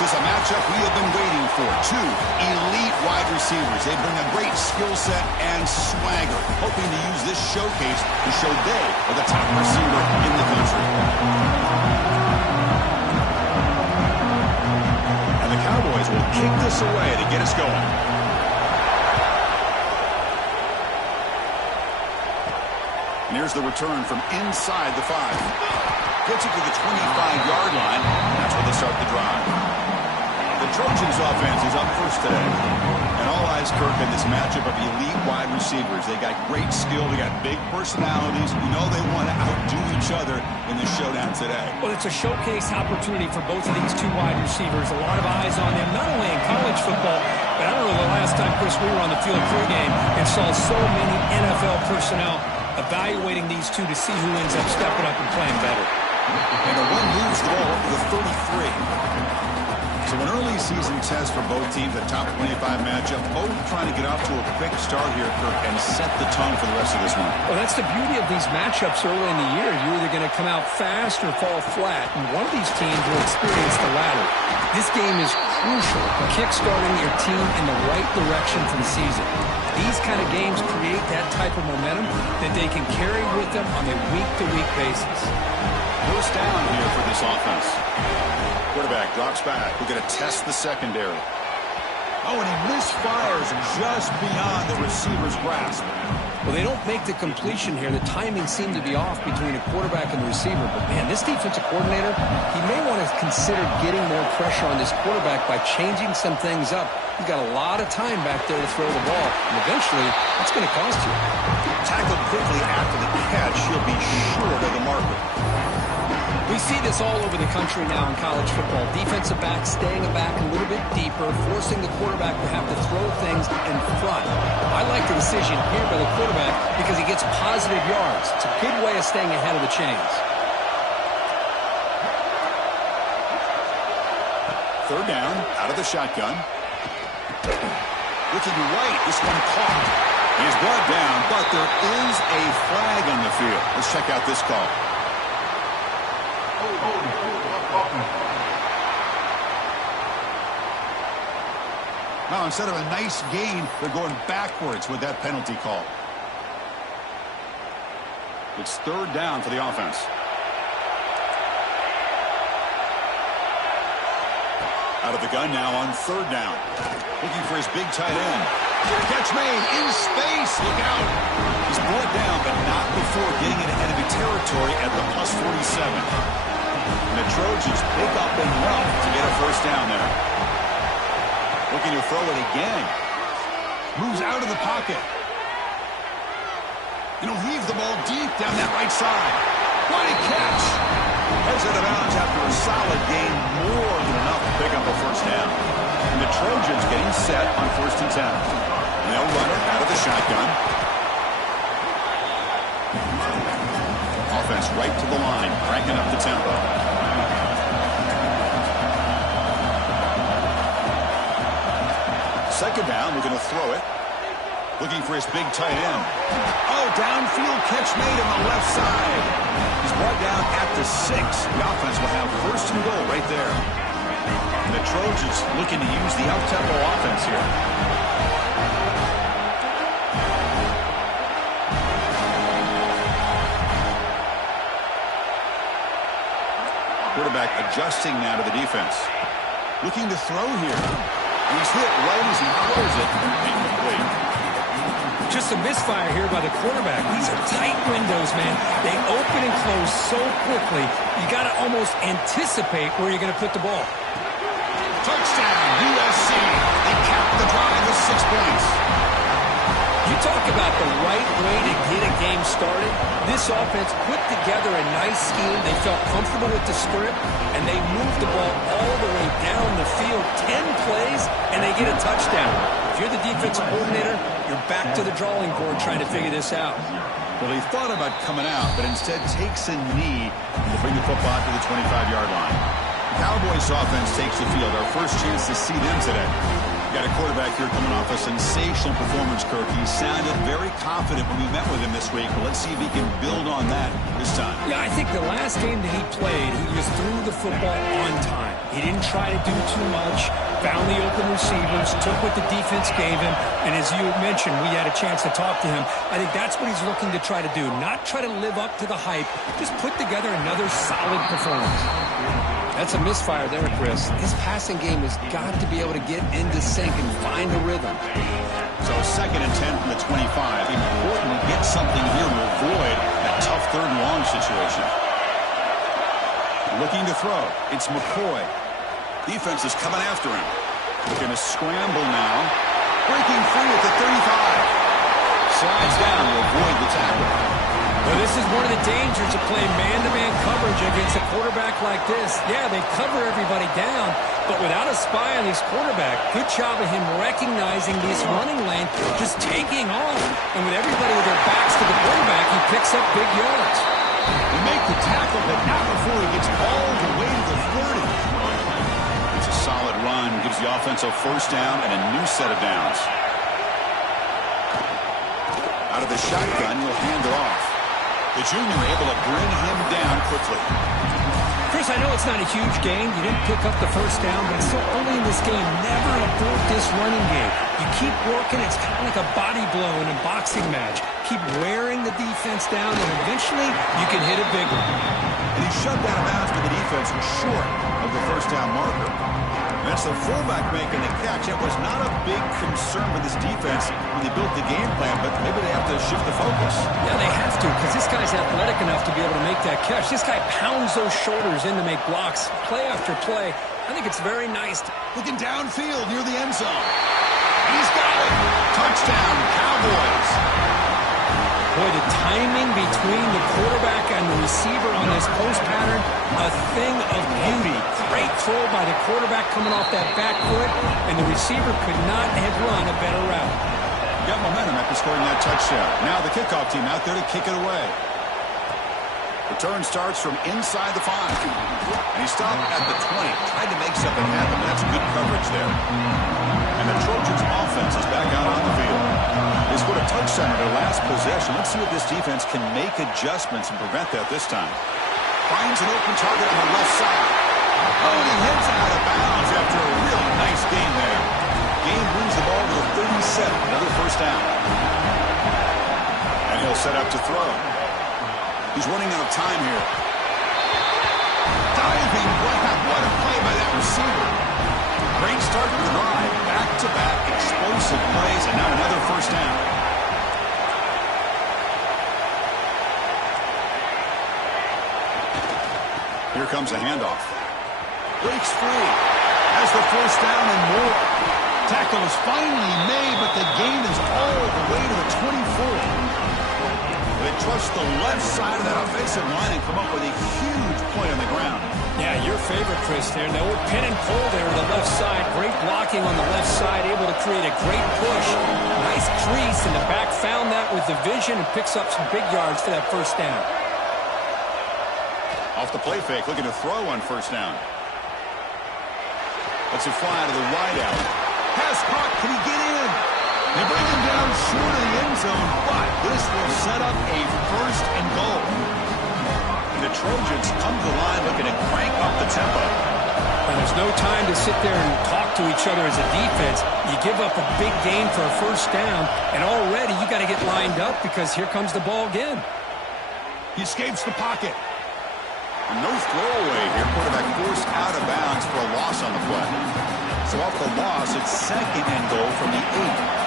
This is a matchup we have been waiting for. Two elite wide receivers. They bring a great skill set and swagger, hoping to use this showcase to show they are the top receiver in the country. And the Cowboys will kick this away to get us going. And here's the return from inside the 5. Gets it to the 25-yard line. That's where they start the drive. The Trojans offense is up first today. And all eyes, Kirk, in this matchup of elite wide receivers. They got great skill. They got big personalities. You know they want to outdo each other in this showdown today. Well, it's a showcase opportunity for both of these two wide receivers. A lot of eyes on them, not only in college football, but I don't know the last time, Chris, we were on the field pregame and saw so many NFL personnel evaluating these two to see who ends up stepping up and playing better. And the one moves the ball to the 33. So an early season test for both teams, a top 25 matchup. Both trying to get off to a quick start here, Kirk, and set the tone for the rest of this one. Well, that's the beauty of these matchups early in the year. You're either going to come out fast or fall flat, and one of these teams will experience the latter. This game is crucial for kickstarting your team in the right direction for the season. These kind of games create that type of momentum that they can carry with them on a week-to-week basis. First down here for this offense. Quarterback drops back. We're going to test the secondary. Oh, and he misfires just beyond the receiver's grasp. Well, they don't make the completion here. The timing seemed to be off between a quarterback and the receiver. But, man, this defensive coordinator, he may want to consider getting more pressure on this quarterback by changing some things up. He's got a lot of time back there to throw the ball. And eventually, that's going to cost you. Tackled quickly after the catch. He'll be short of the marker. We see this all over the country now in college football. Defensive backs staying back a little bit deeper, forcing the quarterback to have to throw things in front. I like the decision here by the quarterback because he gets positive yards. It's a good way of staying ahead of the chains. Third down, out of the shotgun. Looking right, this one caught. He's brought down, but there is a flag on the field. Let's check out this call. Now, instead of a nice gain, they're going backwards with that penalty call. It's third down for the offense. Out of the gun now on third down. Looking for his big tight end. Catch made in space. Look out. He's brought down, but not before getting into enemy territory at the plus 47. And the Trojans pick up enough to get a first down there. Looking to throw it again. Moves out of the pocket. And he'll heave the ball deep down that right side. What a catch. Heads out of bounds after a solid game. More than enough to pick up a first down. And the Trojans getting set on 1st and 10. And they'll run it out of the shotgun. Offense right to the line, cranking up the tempo. Second down, we're going to throw it. Looking for his big tight end. Oh, downfield catch made on the left side. He's brought down at the 6. The offense will have 1st and goal right there. And the Trojans looking to use the up-tempo offense here. Quarterback adjusting now to the defense. Looking to throw here. He's hit right as he throws it. Incomplete. Just a misfire here by the quarterback. These are tight windows, man. They open and close so quickly, you got to almost anticipate where you're going to put the ball. Touchdown, USC. They cap the drive with 6 points. You talk about the right way to get a game started. This offense put together a nice scheme. They felt comfortable with the script, and they moved the ball all the way down the field. 10 plays, and they get a touchdown. If you're the defensive coordinator, you're back to the drawing board trying to figure this out. Well, he thought about coming out, but instead takes a knee to bring the football to the 25-yard line. Cowboys offense takes the field. Our first chance to see them today. Got a quarterback here coming off a sensational performance, Kirk. He sounded very confident when we met with him this week, but let's see if he can build on that this time. Yeah, I think the last game that he played, he just threw the football on time. He didn't try to do too much, found the open receivers, took what the defense gave him, and as you mentioned, we had a chance to talk to him. I think that's what he's looking to try to do, not try to live up to the hype, just put together another solid performance. That's a misfire there, Chris. His passing game has got to be able to get into sync and find a rhythm. So 2nd and 10 from the 25. Important to get something here to avoid that tough 3rd and long situation. Looking to throw. It's McCoy. Defense is coming after him. Looking to scramble now. Breaking free at the 35. Slides down to avoid the tackle. Well, this is one of the dangers of playing man-to-man coverage against a quarterback like this. Yeah, they cover everybody down, but without a spy on his quarterback, good job of him recognizing this running lane, just taking off. And with everybody with their backs to the quarterback, he picks up big yards. They make the tackle, but not before he gets all the way to the 30. It's a solid run, gives the offense a 1st down and a new set of downs. Out of the shotgun, he'll hand it off. The junior able to bring him down quickly. Chris, I know it's not a huge gain. You didn't pick up the 1st down, but it's so early in this game. Never abort this running game. You keep working. It's kind of like a body blow in a boxing match. Keep wearing the defense down, and eventually you can hit a big one. And he shoved out of bounds, but the defense was short of the 1st down marker. That's the fullback making the catch. It was not a big concern with this defense when they built the game plan, but maybe they have to shift the focus. Yeah, they have to, because this guy's athletic enough to be able to make that catch. This guy pounds those shoulders in to make blocks, play after play. I think it's very nice. Looking downfield near the end zone. And he's got it. Touchdown, Cowboys. Boy, the timing between the quarterback and the receiver on this post pattern, a thing of beauty. Great throw by the quarterback coming off that back foot, and the receiver could not have run a better route. Got momentum after scoring that touchdown. Now the kickoff team out there to kick it away. Return starts from inside the 5. And he stopped at the 20. Tried to make something happen, but that's good coverage there. And the Trojans' offense is back out on the field. They scored a touchdown in their last possession. Let's see if this defense can make adjustments and prevent that this time. Finds an open target on the left side. Oh, and he heads out of bounds after a really nice game there. Game moves the ball to the 37. Another 1st down. And he'll set up to throw. He's running out of time here. Diving. What a play by that receiver. Great start to the drive. Back-to-back explosive plays, and now another 1st down. Here comes a handoff. Breaks free. Has the 1st down and more. Tackle is finally made, but the gain is all the way to the 24. They trust the left side of that offensive line and come up with a huge play on the ground. Yeah, your favorite, Chris, there. The old pin and pull there to the left side. Great blocking on the left side, able to create a great push. Nice crease, and the back found that with the vision and picks up some big yards for that 1st down. Off the play fake, looking to throw on 1st down. Lets it fly to the wideout. Pass caught, can he get in? They bring him down short of the end zone, but this will set up a 1st and goal. And the Trojans come to the line looking to crank up the tempo. And there's no time to sit there and talk to each other as a defense. You give up a big gain for a 1st down, and already you got to get lined up because here comes the ball again. He escapes the pocket. No throwaway here. Quarterback forced out of bounds for a loss on the play. So off the loss, it's 2nd and goal from the 8.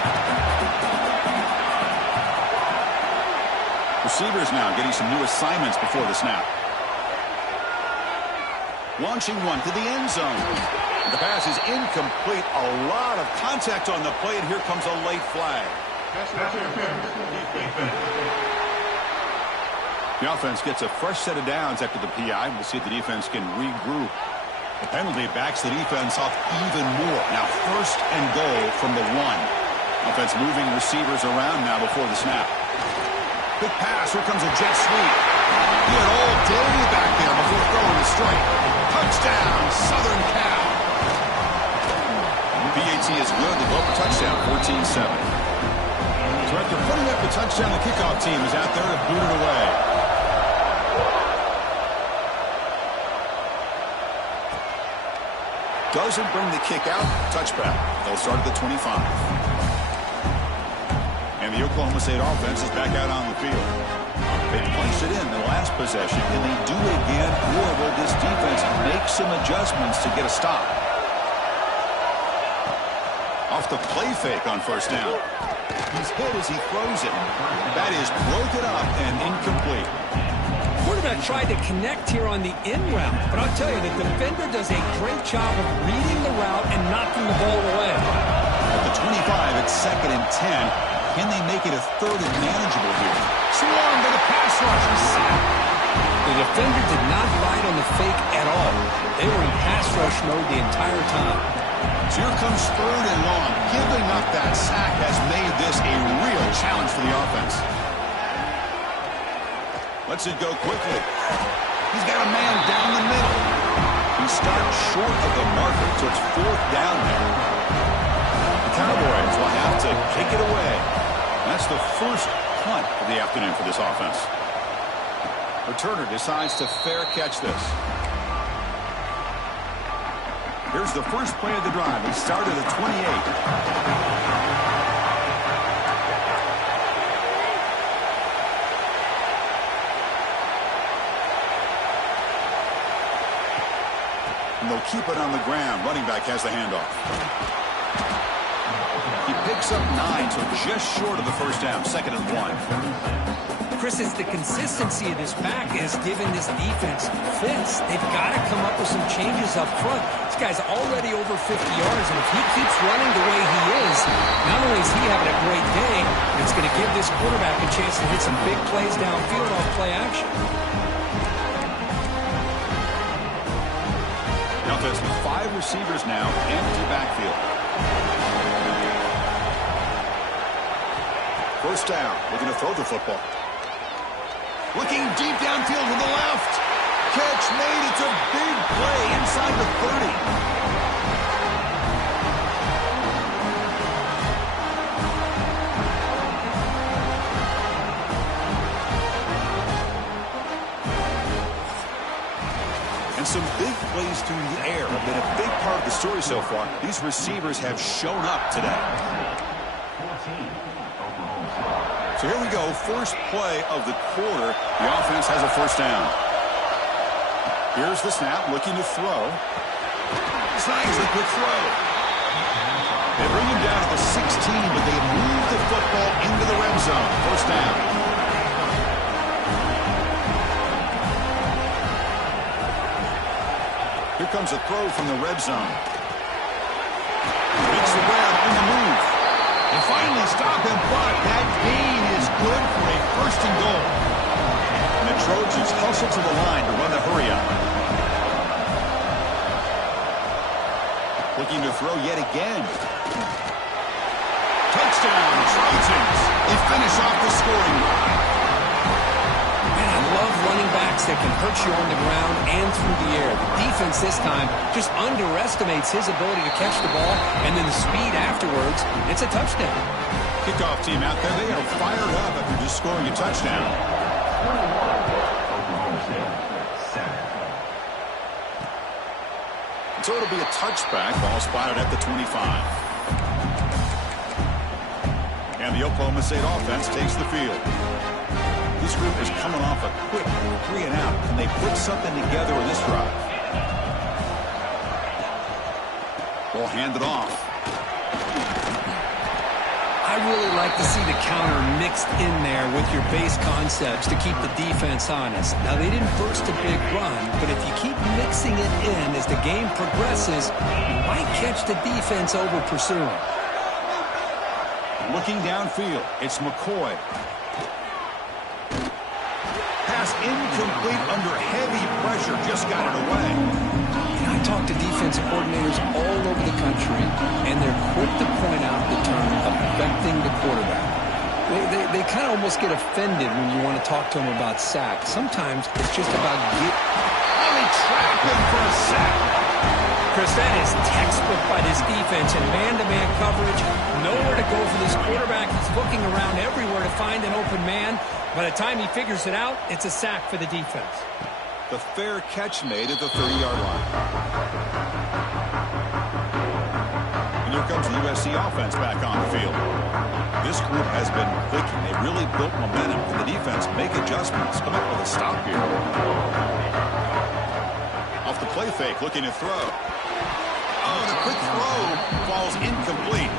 Receivers now getting some new assignments before the snap. Launching one to the end zone. The pass is incomplete. A lot of contact on the play, and here comes a late flag. The offense gets a fresh set of downs after the PI. We'll see if the defense can regroup. The penalty backs the defense up even more. Now 1st and goal from the 1. Offense moving receivers around now before the snap. Quick pass. Here comes a jet sweep. He had all day back there before throwing the strike. Touchdown, Southern Cal. The PAT is good. They go for touchdown, 14-7. So after putting up the touchdown, the kickoff team is out there to boot it away. Doesn't bring the kick out. Touchback. They'll start at the 25. And the Oklahoma State offense is back out on the field. They punched it in the last possession. Can they do it again, or will this defense make some adjustments to get a stop? Off the play fake on first down. He's hit as he throws it. That is broken up and incomplete. Quarterback tried to connect here on the in route, but I'll tell you, the defender does a great job of reading the route and knocking the ball away. At the 25, it's 2nd and 10. Can they make it a 3rd and manageable here? Swarmed by the pass rush and sacked. The defender did not bite on the fake at all. They were in pass rush mode the entire time. So here comes 3rd and long. Giving up that sack has made this a real challenge for the offense. Lets it go quickly. He's got a man down the middle. He starts short of the marker, so it's 4th down there. The Cowboys will have to kick it away. That's the first punt of the afternoon for this offense. Returner decides to fair catch this. Here's the first play of the drive. He started at 28. And they'll keep it on the ground. Running back has the handoff. He picks up 9, so just short of the first down. 2nd and 1. Chris, it's the consistency of this back is giving this defense fits. They've got to come up with some changes up front. This guy's already over 50 yards, and if he keeps running the way he is, not only is he having a great day, it's going to give this quarterback a chance to hit some big plays downfield off play action. Now there's 5 receivers now, empty backfield. First down, looking to throw the football. Looking deep downfield to the left. Catch made. It's a big play inside the 30. And some big plays through the air have been a big part of the story so far. These receivers have shown up today. So here we go, first play of the quarter. The offense has a first down. Here's the snap, looking to throw. Snags the quick throw. They bring him down to the 16, but they move the football into the red zone. First down. Here comes a throw from the red zone. Makes the grab on the move. They finally stop him, but that gain is good for a 1st and goal. And the Trojans hustle to the line to run the hurry-up. Looking to throw yet again. Touchdown, Trojans. They finish off the scoring drive. Man, I love running backs that can hurt you on the ground and through the air. The defense this time just underestimates his ability to catch the ball, and then the speed afterwards, it's a touchdown. Kickoff team out there, they are fired up after just scoring a touchdown. So it'll be a touchback, ball spotted at the 25. And the Oklahoma State offense takes the field. This group is coming off a quick 3 and out. Can they put something together in this drive? Ball handed off. I really like to see the counter mixed in there with your base concepts to keep the defense honest. Now, they didn't burst a big run, but if you keep mixing it in as the game progresses, you might catch the defense over pursuing. Looking downfield, it's McCoy. Pass incomplete under heavy pressure, just got it away. I talk to defensive coordinators all over the country, and they're quick to point out the term affecting the quarterback. They kind of almost get offended when you want to talk to them about sacks. Sometimes it's just about they trap him for a sack. Chris, that is textbook by this defense and man-to-man coverage. Nowhere to go for this quarterback. He's looking around everywhere to find an open man. By the time he figures it out, it's a sack for the defense. The fair catch made at the 30-yard line. And here comes the USC offense back on the field. This group has been clicking. They really built momentum. And the defense make adjustments. Come up with a stop here. Off the play fake, looking to throw. Oh, the quick throw falls incomplete.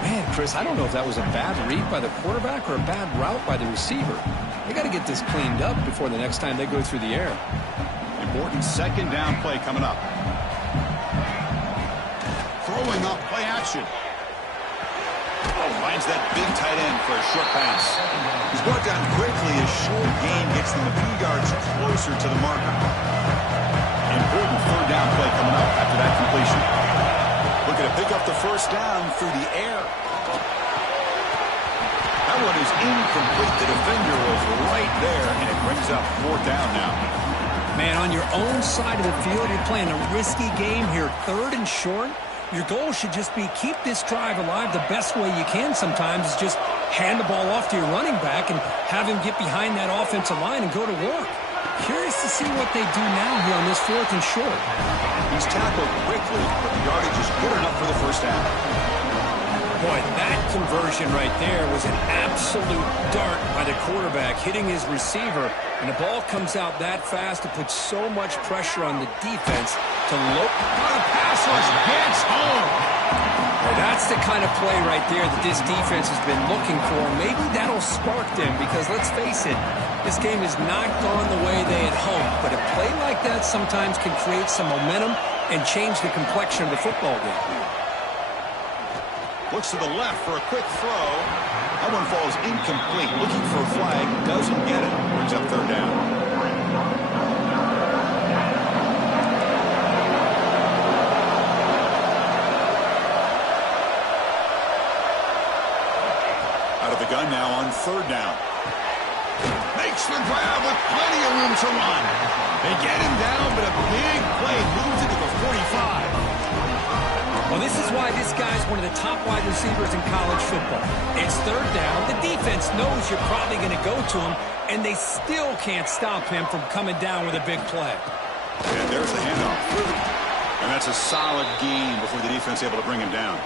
Man, Chris, I don't know if that was a bad read by the quarterback or a bad route by the receiver. They got to get this cleaned up before the next time they go through the air. Important second down play coming up. Throwing off play action. Oh, finds that big tight end for a short pass. He's brought down quickly. A short gain gets them a few yards closer to the marker. Important third down play coming up after that completion. Looking to pick up the first down through the air. That one is incomplete. The defender was right there, and it brings up fourth down now. Man, on your own side of the field, you're playing a risky game here, third and short. Your goal should just be keep this drive alive the best way you can sometimes is just hand the ball off to your running back and have him get behind that offensive line and go to work. Curious to see what they do now here on this fourth and short. He's tackled quickly, but the yardage is good enough for the first down. Boy, that conversion right there was an absolute dart by the quarterback hitting his receiver, and the ball comes out that fast to put so much pressure on the defense to look. The pass rush gets home. Well, that's the kind of play right there that this defense has been looking for. Maybe that'll spark them because, let's face it, this game has not gone the way they had hoped, but a play like that sometimes can create some momentum and change the complexion of the football game. Looks to the left for a quick throw. That one falls incomplete. Looking for a flag. Doesn't get it. Brings up third down. Out of the gun now on third down. Makes the grab with plenty of room to run. They get him down, but a big play moves into the 45. Well, this is why this guy's one of the top wide receivers in college football. It's third down. The defense knows you're probably going to go to him, and they still can't stop him from coming down with a big play. And there's the handoff. And that's a solid gain before the defense is able to bring him down.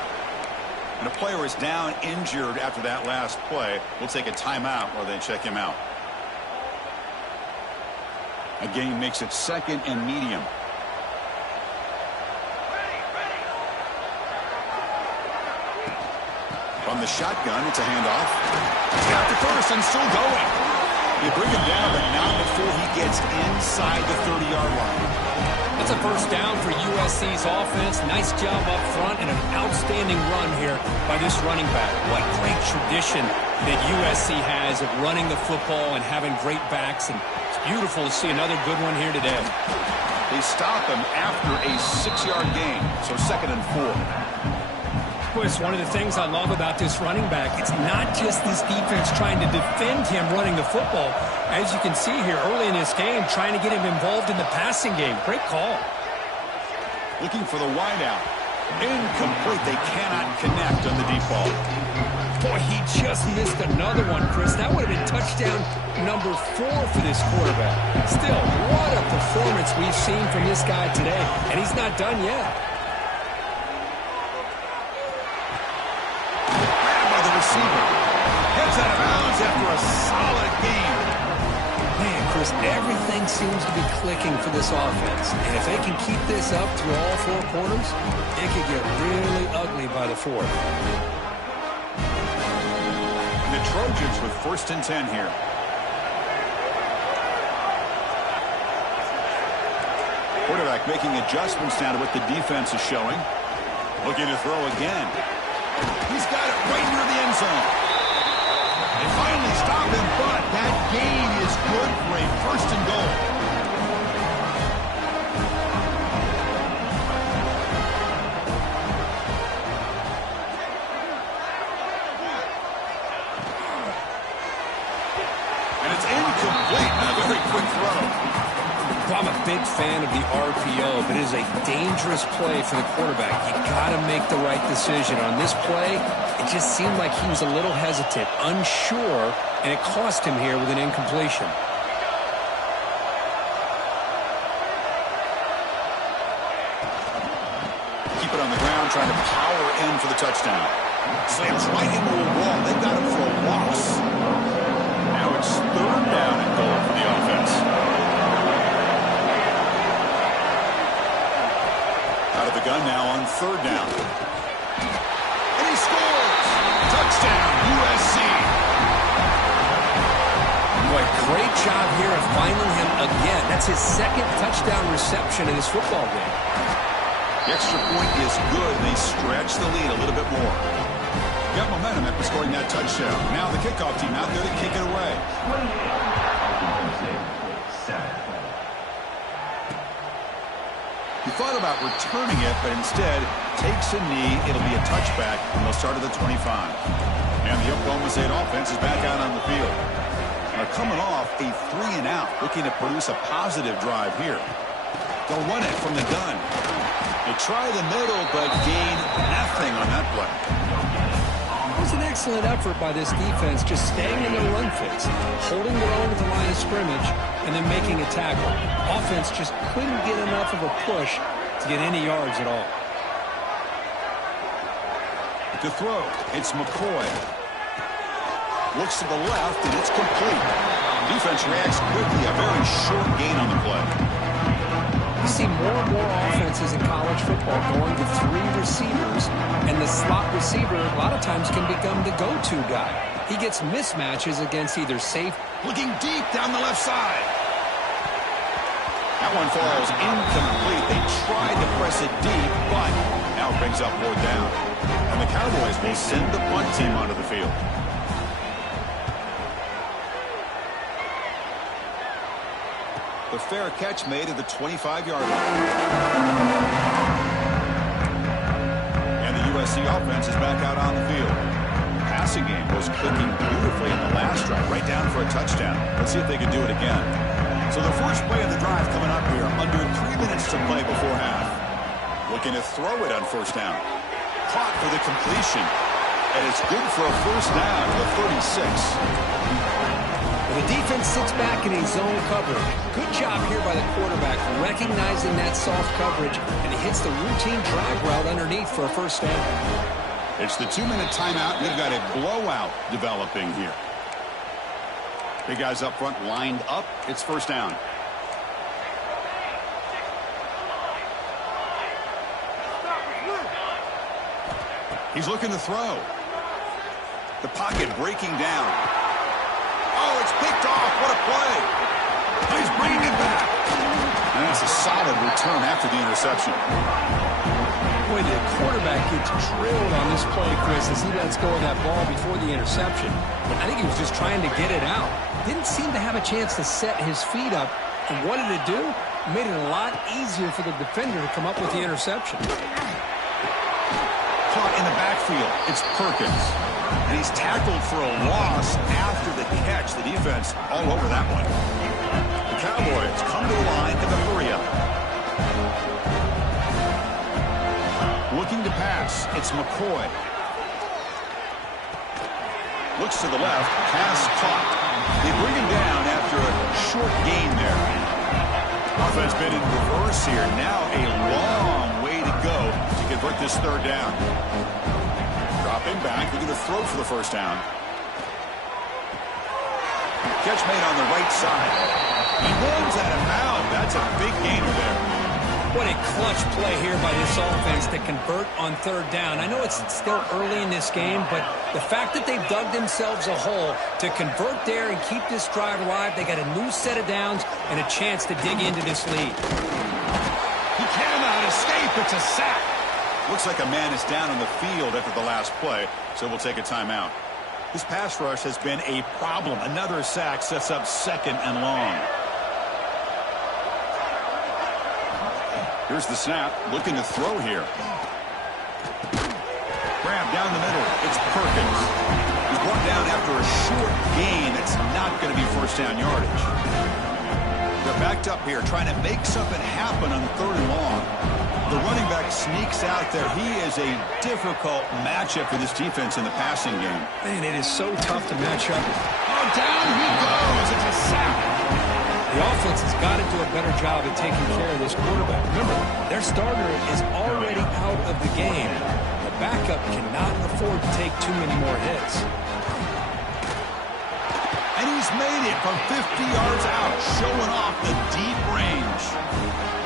And a player is down injured after that last play. We'll take a timeout while they check him out. A gain makes it second and medium. From the shotgun, it's a handoff. He's got the first and still going. You bring him down, but not before he gets inside the 30-yard line. That's a first down for USC's offense. Nice job up front and an outstanding run here by this running back. What great tradition that USC has of running the football and having great backs. And it's beautiful to see another good one here today. They stop him after a 6-yard gain, so second and 4. Chris, one of the things I love about this running back, it's not just this defense trying to defend him running the football. As you can see here early in this game, trying to get him involved in the passing game. Great call. Looking for the wideout. Incomplete. They cannot connect on the deep ball. Boy, he just missed another one, Chris. That would have been touchdown number 4 for this quarterback. Still, what a performance we've seen from this guy today, and he's not done yet. Heads out of bounds after a solid game. Man, Chris, everything seems to be clicking for this offense. And if they can keep this up through all 4 quarters, it could get really ugly by the 4th. The Trojans with first and 10 here. Quarterback making adjustments now to what the defense is showing. Looking to throw again. He's got it right near the end zone. They finally stop him, but that gain is good for a first and goal. And it's incomplete. A very quick throw. Well, I'm a big fan of the RPO, but it is a dangerous play for the quarterback. You got to make the right decision. On this play, it just seemed like he was a little hesitant, unsure, and it cost him here with an incompletion. Keep it on the ground, trying to power in for the touchdown. Slams right into a wall. They got him for a loss. Now it's 3rd down and goal for the offense. Out of the gun now on 3rd down. And he scores! Touchdown, USC! Boy, great job here of finding him again. That's his 2nd touchdown reception in this football game. The extra point is good. They stretch the lead a little bit more. Got momentum after scoring that touchdown. Now the kickoff team out there to kick it away. He thought about returning it, but instead takes a knee. It'll be a touchback, and they'll start at the 25. And the Oklahoma State offense is back out on the field. They're coming off a 3-and-out, looking to produce a positive drive here. They'll run it from the gun. They try the middle, but gain nothing on that play. It was an excellent effort by this defense, just staying in their run fits, holding their own at the line of scrimmage, and then making a tackle. Offense just couldn't get enough of a push to get any yards at all. To throw, it's McCoy. Looks to the left, and it's complete. Defense reacts quickly, a very short gain on the play. You see more and more offenses in college football going to 3 receivers, and the slot receiver a lot of times can become the go-to guy. He gets mismatches against either safe. Looking deep down the left side. That one falls incomplete. They tried to press it deep, but now it brings up 4th down. And the Cowboys will send the punt team onto the field. The fair catch made at the 25-yard line. And the USC offense is back out on the field. The passing game was clicking beautifully in the last drive, right down for a touchdown. Let's see if they can do it again. So the first play of the drive coming up here, under 3 minutes to play before half. Looking to throw it on 1st down. Caught for the completion. And it's good for a 1st down to the 36. The defense sits back in a zone coverage. Good job here by the quarterback, recognizing that soft coverage, and he hits the routine drag route underneath for a 1st down. It's the 2-minute timeout. We've got a blowout developing here. Big guys up front lined up. It's 1st down. He's looking to throw. The pocket breaking down. Oh, it's picked off. What a play. He's bringing it back. And that's a solid return after the interception. Boy, the quarterback gets drilled on this play, Chris, as he lets go of that ball before the interception. I think he was just trying to get it out. Didn't seem to have a chance to set his feet up. And what did it do? It made it a lot easier for the defender to come up with the interception. Caught in the backfield. It's Perkins. And he's tackled for a loss after the catch. The defense all over that one. The Cowboys come to the line in the hurry-up. Looking to pass. It's McCoy. Looks to the left. Pass caught. They bring him down after a short gain there. Offense been in reverse here. Now a long way to go to convert this 3rd down. Dropping back, looking to throw for the 1st down. Catch made on the right side. He runs out of bounds. That's a big gainer there. What a clutch play here by this offense to convert on 3rd down. I know it's still early in this game, but the fact that they've dug themselves a hole to convert there and keep this drive alive, they got a new set of downs and a chance to dig into this lead. He cannot escape. It's a sack. Looks like a man is down on the field after the last play, so we'll take a timeout. This pass rush has been a problem. Another sack sets up 2nd and long. Here's the snap. Looking to throw here. Grab down the middle. It's Perkins. He's brought down after a short gain. It's not going to be 1st down yardage. They're backed up here trying to make something happen on 3rd and long. The running back sneaks out there. He is a difficult matchup for this defense in the passing game. Man, it is so tough to match up. Oh, down he goes. It's a sack. The offense has got to do a better job at taking care of this quarterback. Remember, their starter is already out of the game. The backup cannot afford to take too many more hits. And he's made it from 50 yards out, showing off the deep range.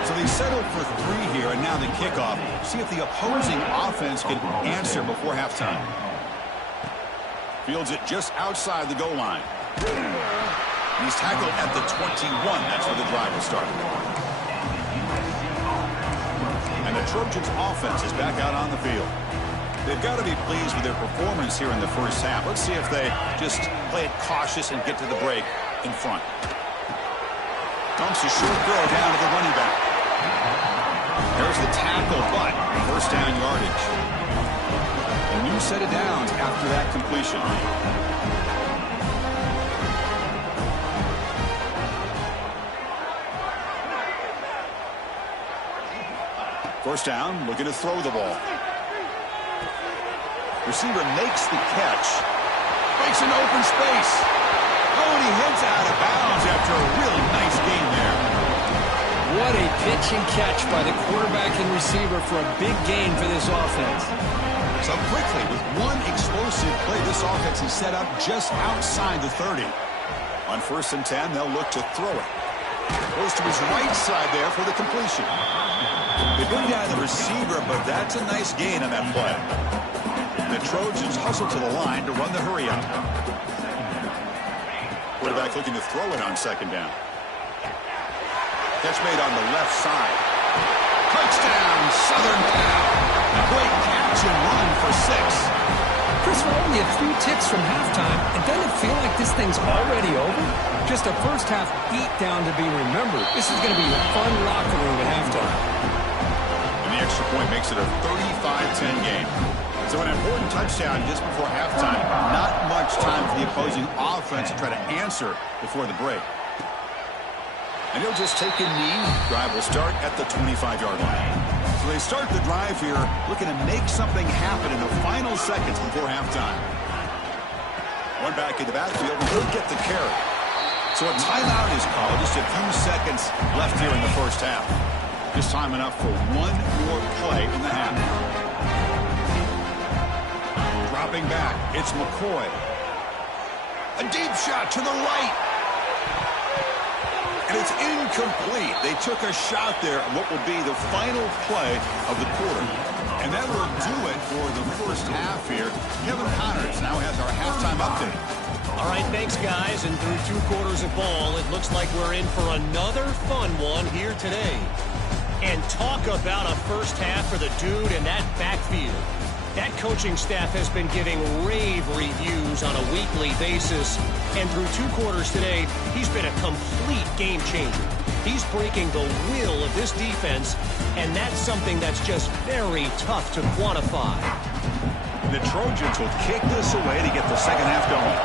So they settled for 3 here, and now the kickoff. See if the opposing offense can answer before halftime. Fields it just outside the goal line. He's tackled at the 21. That's where the drive will start. And the Trojans' offense is back out on the field. They've got to be pleased with their performance here in the first half. Let's see if they just play it cautious and get to the break in front. Dumps a short throw down to the running back. There's the tackle, but first down yardage. A new set of downs after that completion. First down, looking to throw the ball. Receiver makes the catch. Makes an open space. Oh, and he heads out of bounds after a really nice game there. What a pitch and catch by the quarterback and receiver for a big gain for this offense. So quickly, with one explosive play, this offense is set up just outside the 30. On 1st and 10, they'll look to throw it. Goes to his right side there for the completion. They bring down the receiver, but that's a nice gain on that play. The Trojans hustle to the line to run the hurry up. Quarterback looking to throw it on 2nd down. Catch made on the left side. Touchdown, Southern Cal. A great catch and run for 6. Chris, we're only a few ticks from halftime, and doesn't it feel like this thing's already over? Just a first half beat down to be remembered. This is going to be a fun locker room at halftime. And the extra point makes it a 35-10 game. So an important touchdown just before halftime. Not much time for the opposing offense to try to answer before the break. And he'll just take a knee. Drive will start at the 25-yard line. So they start the drive here looking to make something happen in the final seconds before halftime. One back in the backfield, and he'll get the carry. So a timeout is called. Just a few seconds left here in the first half. Just time enough for one more play in the half. Dropping back, it's McCoy. A deep shot to the right. And it's incomplete. They took a shot there on what will be the final play of the quarter. And that will do it for the first half here. Kevin Connors now has our halftime update. All right, thanks, guys. And through 2 quarters of ball, it looks like we're in for another fun one here today. And talk about a first half for the dude in that backfield. That coaching staff has been giving rave reviews on a weekly basis. And through 2 quarters today, he's been a complete game changer. He's breaking the will of this defense, and that's something that's just very tough to quantify. The Trojans will kick this away to get the second half going.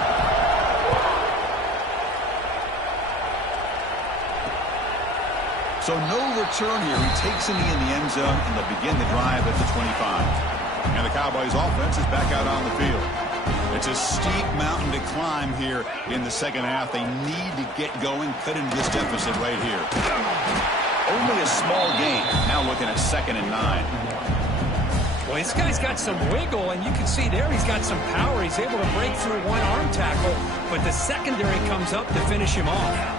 So no return here. He takes a knee in the end zone, and they'll begin the drive at the 25. And the Cowboys offense is back out on the field. It's a steep mountain to climb here in the second half. They need to get going, cut into this deficit right here. Only a small gain. Now looking at 2nd and 9. Well, this guy's got some wiggle, and you can see there he's got some power. He's able to break through one arm tackle, but the secondary comes up to finish him off.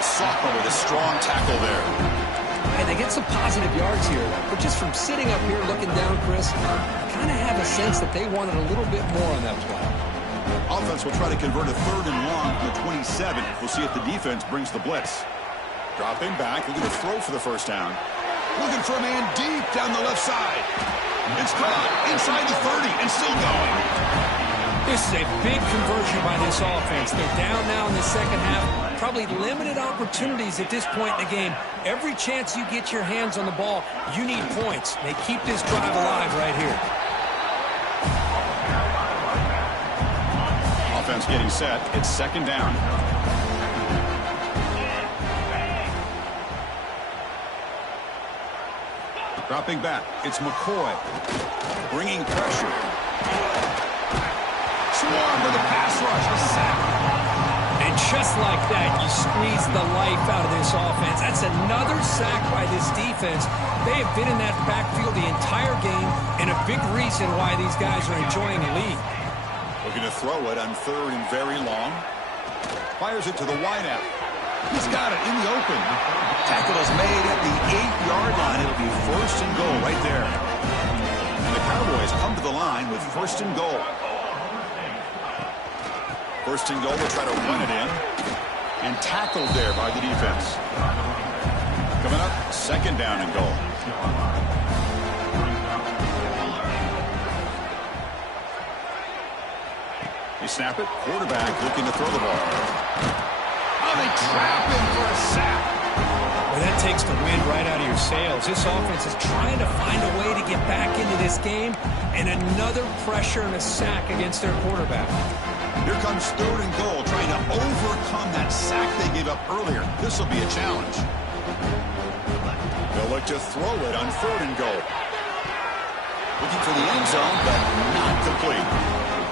Sophomore with a strong tackle there. And they get some positive yards here, but just from sitting up here looking down, Chris, I kind of have a sense that they wanted a little bit more on that play. Offense will try to convert a 3rd and long from the 27. We'll see if the defense brings the blitz. Dropping back, looking to throw for the first down. Looking for a man deep down the left side. It's caught inside the 30 and still going. This is a big conversion by this offense. They're down now in the second half. Probably limited opportunities at this point in the game. Every chance you get your hands on the ball, you need points. They keep this drive alive right here. getting set. It's second down. Dropping back. It's McCoy. Bringing pressure. Swarm with a pass rush. A sack. And just like that, you squeeze the life out of this offense. That's another sack by this defense. They have been in that backfield the entire game, and a big reason why these guys are enjoying the lead. Looking to throw it on third and very long. Fires it to the wideout. He's got it in the open. Tackle is made at the 8-yard line. It'll be first and goal right there. And the Cowboys come to the line with first and goal. First and goal, we'll try to run it in. And tackled there by the defense. Coming up, second down and goal. They snap it. Quarterback looking to throw the ball. Oh, they trap him for a sack. Well, that takes the wind right out of your sails. This offense is trying to find a way to get back into this game. And another pressure and a sack against their quarterback. Here comes third and goal, trying to overcome that sack they gave up earlier. This will be a challenge. They'll look to throw it on third and goal. Looking for the end zone, but not complete.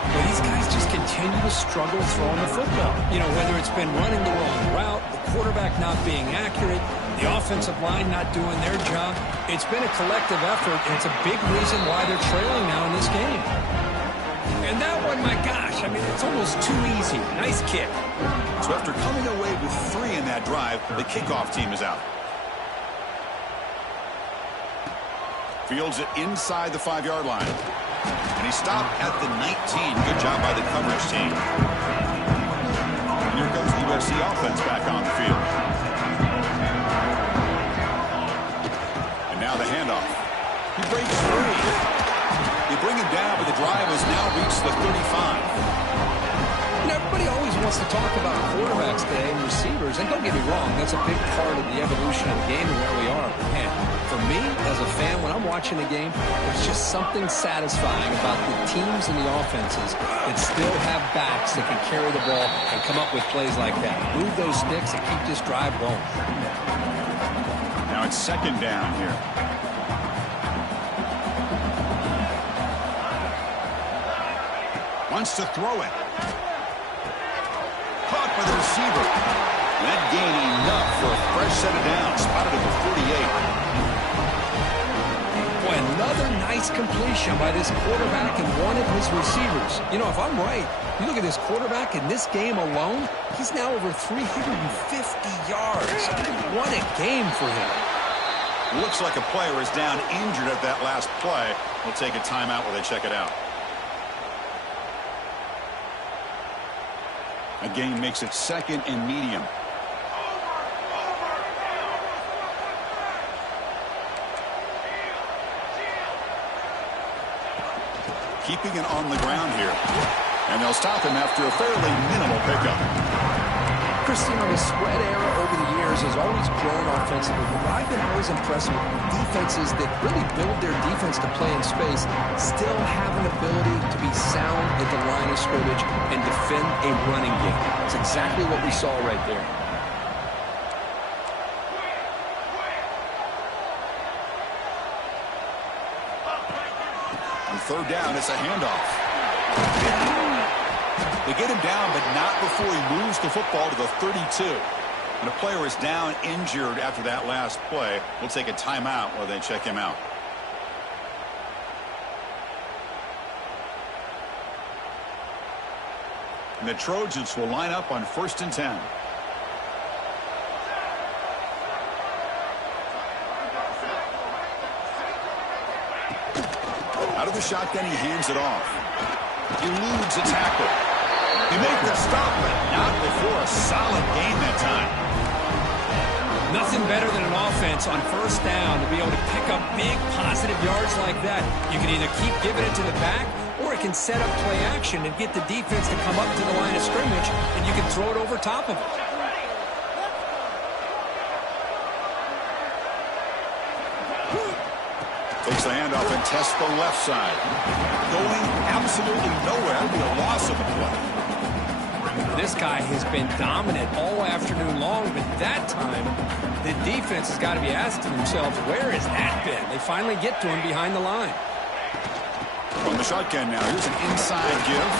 Well, these guys just continue to struggle throwing the football. You know, whether it's been running the wrong route, the quarterback not being accurate, the offensive line not doing their job. It's been a collective effort, and it's a big reason why they're trailing now in this game. And that one, my gosh, I mean, it's almost too easy. Nice kick. So after coming away with 3 in that drive, the kickoff team is out. Fields it inside the 5-yard line. And he stopped at the 19. Good job by the coverage team. And here comes the USC offense back on the field. And now the handoff. He breaks free. They bring him down, but the drive has now reached the 35. You know, everybody always wants to talk about quarterbacks today and receivers, and don't get me wrong, that's a big part of the evolution of the game and where we are. Man, for me, as a fan, when I'm watching the game, there's just something satisfying about the teams and the offenses that still have backs that can carry the ball and come up with plays like that. Move those sticks and keep this drive going. Now it's second down here. Wants to throw it. Caught by the receiver. That gain enough for a fresh set of downs. Spotted at the 48. Boy, another nice completion by this quarterback and one of his receivers. You know, if I'm right, you look at this quarterback in this game alone, he's now over 350 yards. What a game for him. Looks like a player is down injured at that last play. We'll take a timeout while they check it out. A gain makes it second and medium. Keeping it on the ground here. And they'll stop him after a fairly minimal pickup. Christian, the spread era over the years has always grown offensively, but I've been always impressed with defenses that really build their defense to play in space, still have an ability to be sound at the line of scrimmage and defend a running game. It's exactly what we saw right there. On third down, it's a handoff. They get him down, but not before he moves the football to the 32. And a player is down injured after that last play. We'll take a timeout while they check him out. And the Trojans will line up on 1st and 10. Out of the shotgun, he hands it off. Eludes a tackle. He made the stop, but not before a solid gain that time. Nothing better than an offense on first down to be able to pick up big positive yards like that. You can either keep giving it to the back, or it can set up play action and get the defense to come up to the line of scrimmage, and you can throw it over top of it. Takes the handoff and tests the left side. Going absolutely nowhere. That'll be a loss of a play. This guy has been dominant all afternoon long, but that time, the defense has got to be asking themselves, where has that been? They finally get to him behind the line. On the shotgun now, here's an inside give.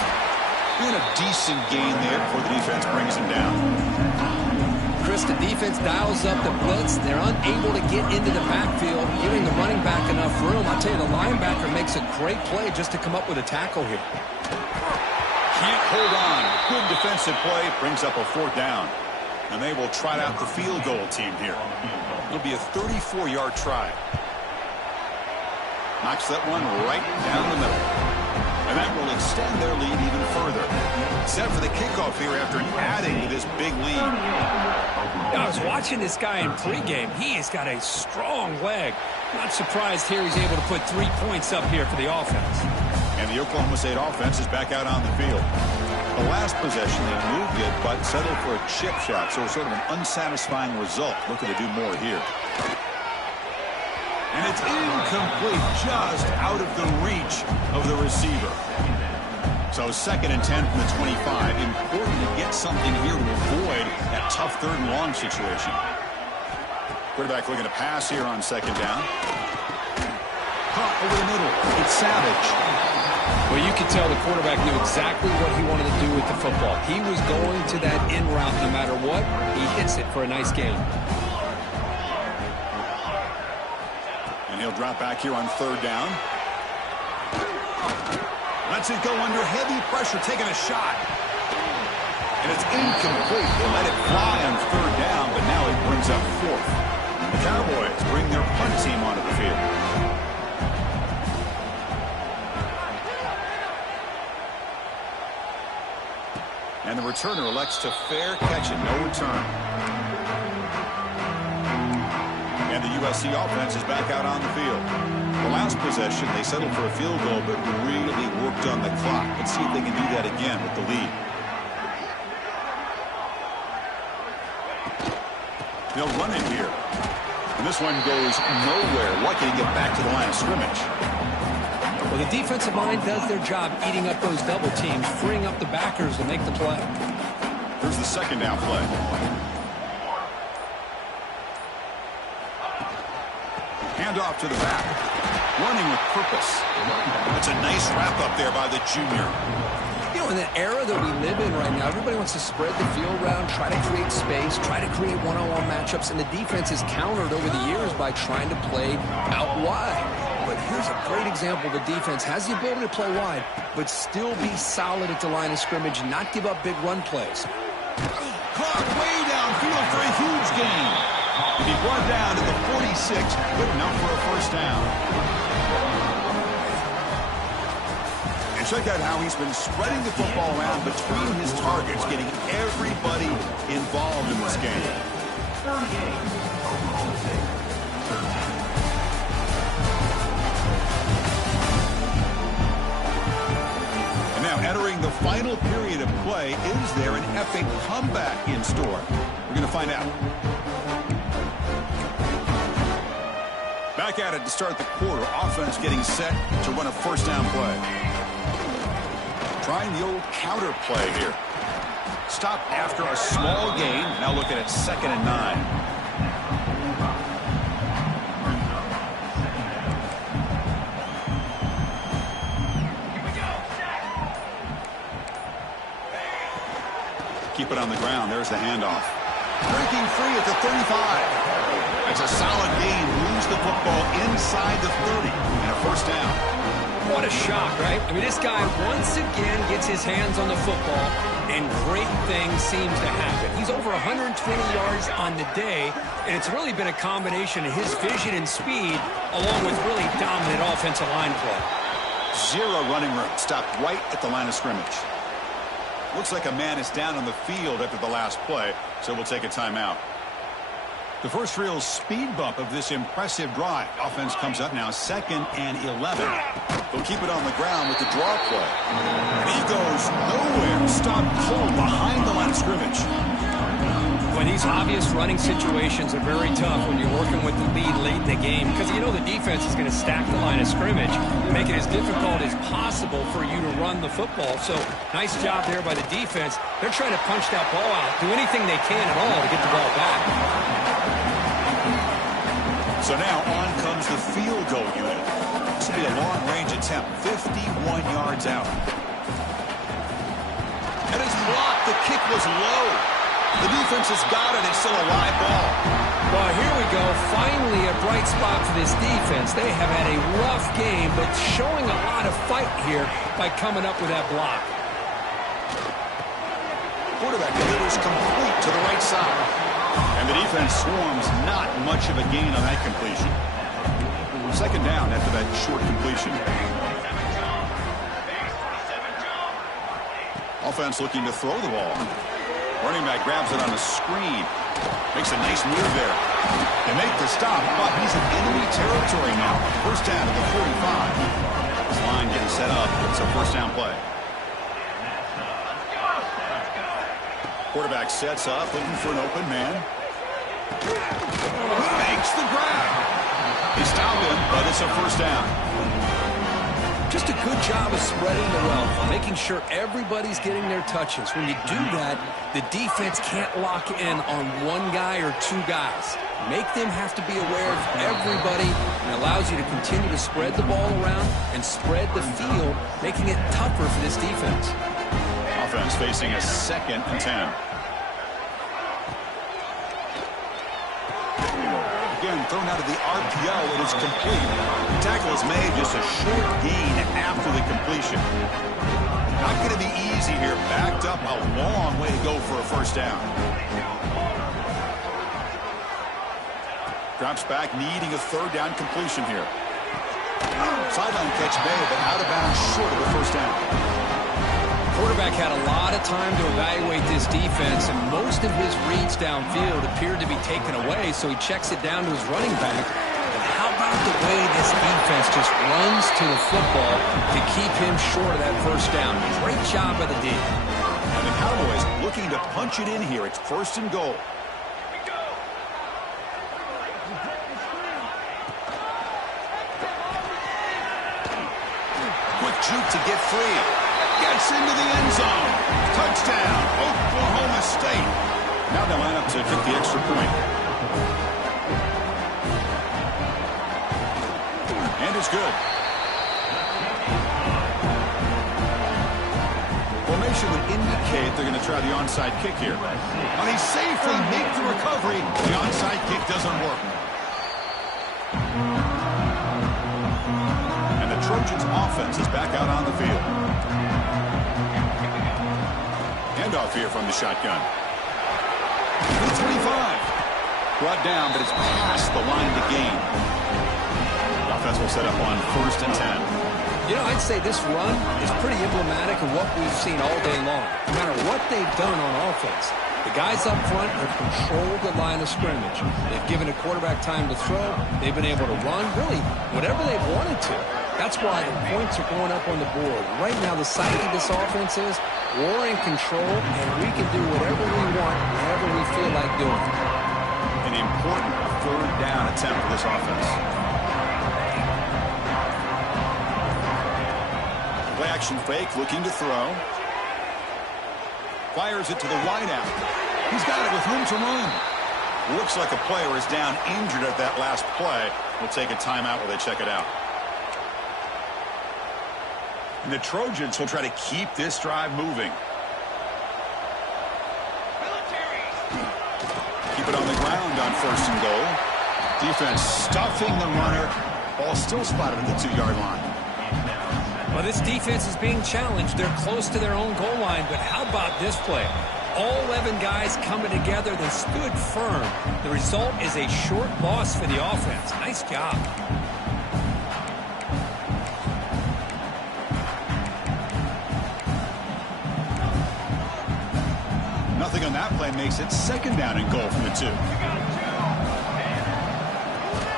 And a decent gain there before the defense brings him down. Chris, the defense dials up the blitz. They're unable to get into the backfield, giving the running back enough room. I'll tell you, the linebacker makes a great play just to come up with a tackle here. Can't hold on. Good defensive play. Brings up a 4th down. And they will trot out the field goal team here. It'll be a 34-yard try. Knocks that one right down the middle. And that will extend their lead even further. Set for the kickoff here after adding to this big lead. I was watching this guy in pregame. He has got a strong leg. Not surprised here he's able to put 3 points up here for the offense. And the Oklahoma State offense is back out on the field. The last possession, they moved it, but settled for a chip shot, so sort of an unsatisfying result. Looking to do more here. And it's incomplete, just out of the reach of the receiver. So 2nd and 10 from the 25. Important to get something here to avoid that tough 3rd and long situation. Quarterback looking to pass here on 2nd down. Caught over the middle. It's Savage. Well, you could tell the quarterback knew exactly what he wanted to do with the football. He was going to that in route no matter what. He hits it for a nice gain. And he'll drop back here on 3rd down. Lets it go under heavy pressure, taking a shot. And it's incomplete. They let it fly on 3rd down, but now it brings up 4th. The Cowboys bring their punt team onto the field. And the returner elects to fair catch it, no return. And the USC offense is back out on the field. The last possession, they settled for a field goal, but really worked on the clock. Let's see if they can do that again with the lead. They'll run it here. And this one goes nowhere. Lucky to get back to the line of scrimmage. Well, the defensive line does their job eating up those double teams, freeing up the backers to make the play. Here's the 2nd down play. Handoff to the back. Running with purpose. That's a nice wrap up there by the junior. You know, in the era that we live in right now, everybody wants to spread the field around, try to create space, try to create one-on-one matchups, and the defense is countered over the years by trying to play out wide. But here's a great example. The defense has the ability to play wide, but still be solid at the line of scrimmage and not give up big run plays. Caught way downfield for a huge gain. He brought down to the 46, good enough for a 1st down. And check out how he's been spreading the football around between his targets, getting everybody involved in this game. And now entering the final period of play, is there an epic comeback in store? We're going to find out. Back at it to start the quarter. Offense getting set to run a 1st down play. Trying the old counter play here. Stopped after a small gain. Now looking at 2nd and 9. Keep it on the ground. There's the handoff. Breaking free at the 35. That's a solid gain. Moves the football inside the 30 and a 1st down. What a shock, right? I mean, this guy once again gets his hands on the football, and great things seems to happen. He's over 120 yards on the day, and it's really been a combination of his vision and speed along with really dominant offensive line play. 0 running room. Stopped right at the line of scrimmage. Looks like a man is down on the field after the last play, so we'll take a timeout. The first real speed bump of this impressive drive. Offense comes up now 2nd and 11. They'll keep it on the ground with the draw play. And he goes nowhere. Stopped cold behind the line of scrimmage. Well, these obvious running situations are very tough when you're working with the lead late in the game because you know the defense is going to stack the line of scrimmage, make it as difficult as possible for you to run the football. So nice job there by the defense. They're trying to punch that ball out, do anything they can at all to get the ball back. So now on comes the field goal unit. This will be a long-range attempt, 51 yards out. And it's blocked. The kick was low. The defense has got it. It's still a live ball. Well, here we go. Finally a bright spot for this defense. They have had a rough game, but showing a lot of fight here by coming up with that block. Quarterback delivers complete to the right side. And the defense swarms, not much of a gain on that completion. Second down after that short completion. Offense looking to throw the ball. Running back grabs it on a screen. Makes a nice move there. They make the stop, but he's in enemy territory now. First down at the 45. This line getting set up. It's a first down play. Quarterback sets up, looking for an open man. Makes the grab. He stopped him, but it's a first down. Just a good job of spreading the wealth, making sure everybody's getting their touches. When you do that, the defense can't lock in on one guy or two guys. Make them have to be aware of everybody, and allows you to continue to spread the ball around and spread the field, making it tougher for this defense. Offense facing a 2nd and 10. Again, thrown out of the RPO, it is complete. The tackle is made, just a short gain after the completion. Not going to be easy here. Backed up, a long way to go for a first down. Drops back, needing a third down completion here. Sideline catch made, but out of bounds short of the first down. Quarterback had a lot of time to evaluate this defense, and most of his reads downfield appeared to be taken away, so he checks it down to his running back. But how about the way this defense just runs to the football to keep him short of that first down? Great job by the D. And the Cowboys looking to punch it in here. It's first and goal. Quick juke to get free. Gets into the end zone. Touchdown, Oklahoma State. Now they line up to kick the extra point. And it's good. Formation would indicate they're going to try the onside kick here. And he safely make the recovery. The onside kick doesn't work. And the Trojans offense is back out on the field. Handoff here from the shotgun. The 25. Brought down, but it's past the line to gain. The offense will set up on 1st and 10. You know, I'd say this run is pretty emblematic of what we've seen all day long. No matter what they've done on offense, the guys up front have controlled the line of scrimmage. They've given a quarterback time to throw. They've been able to run, really, whatever they've wanted to. That's why the points are going up on the board. Right now, the psyche of this offense is we're in control, and we can do whatever we want, whenever we feel like doing. An important 3rd down attempt for this offense. Play action fake, looking to throw. Fires it to the wideout. He's got it with room to run. Looks like a player is down injured at that last play. We'll take a timeout while they check it out. And the Trojans will try to keep this drive moving. Keep it on the ground on 1st and goal. Defense stuffing the runner. Ball still spotted at the 2-yard line. Well, this defense is being challenged. They're close to their own goal line, but how about this play? All 11 guys coming together. They stood firm. The result is a short loss for the offense. Nice job. Nothing on that play makes it 2nd down and goal from the 2.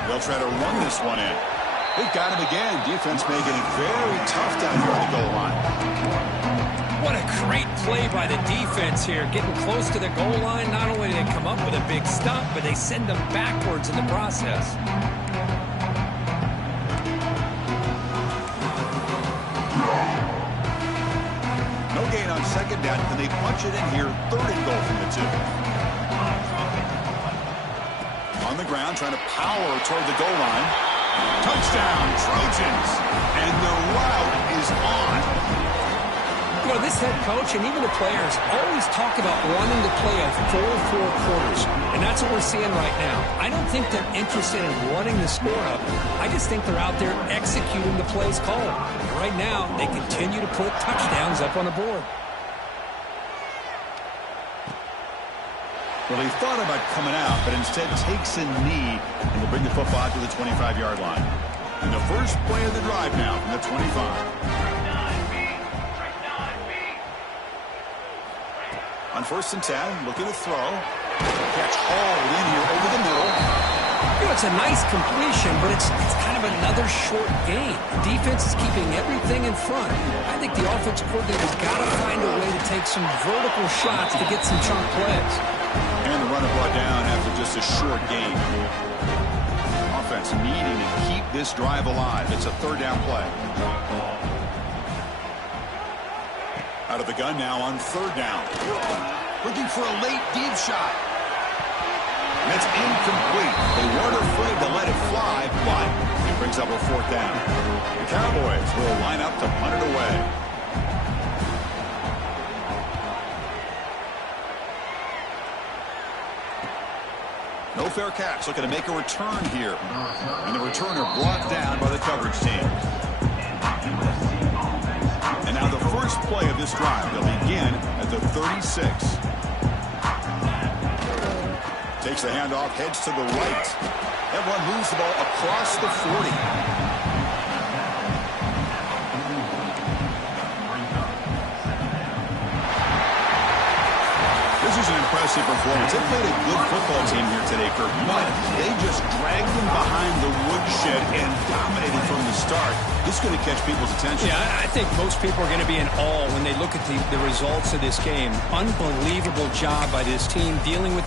They'll try to run this one in. They've got him again. Defense making it very tough down here on the goal line. What a great play by the defense here. Getting close to the goal line, not only do they come up with a big stop, but they send them backwards in the process. No gain on second down, and they punch it in here. Third and goal from the 2. On the ground, trying to power toward the goal line. Touchdown, Trojans. And the route is on. You know, this head coach and even the players always talk about wanting to play a full 4 quarters. And that's what we're seeing right now. I don't think they're interested in running the score up. I just think they're out there executing the plays called. And right now, they continue to put touchdowns up on the board. Well, he thought about coming out, but instead takes a knee and will bring the football out to the 25-yard line. And the first play of the drive now from the 25. On 1st and 10, looking to throw. Catch hauled in here over the middle. You know, it's a nice completion, but it's kind of another short gain. The defense is keeping everything in front. I think the offensive coordinator's got to find a way to take some vertical shots to get some chunk plays. And the runner brought down after just a short gain. Offense needing to keep this drive alive. It's a 3rd down play. Out of the gun now on 3rd down. Looking for a late deep shot. And it's incomplete. They weren't afraid to let it fly, but it brings up a 4th down. The Cowboys will line up to punt it away. No fair catch, looking to make a return here. And the returner brought down by the coverage team. And now the first play of this drive. They'll begin at the 36. Takes the handoff, heads to the right. Everyone moves the ball across the 40. This is an impressive performance. They played a good football team here today, Kirk, but they just dragged them behind the woodshed and dominated from the start. This is going to catch people's attention. Yeah, I think most people are going to be in awe when they look at the results of this game. Unbelievable job by this team dealing with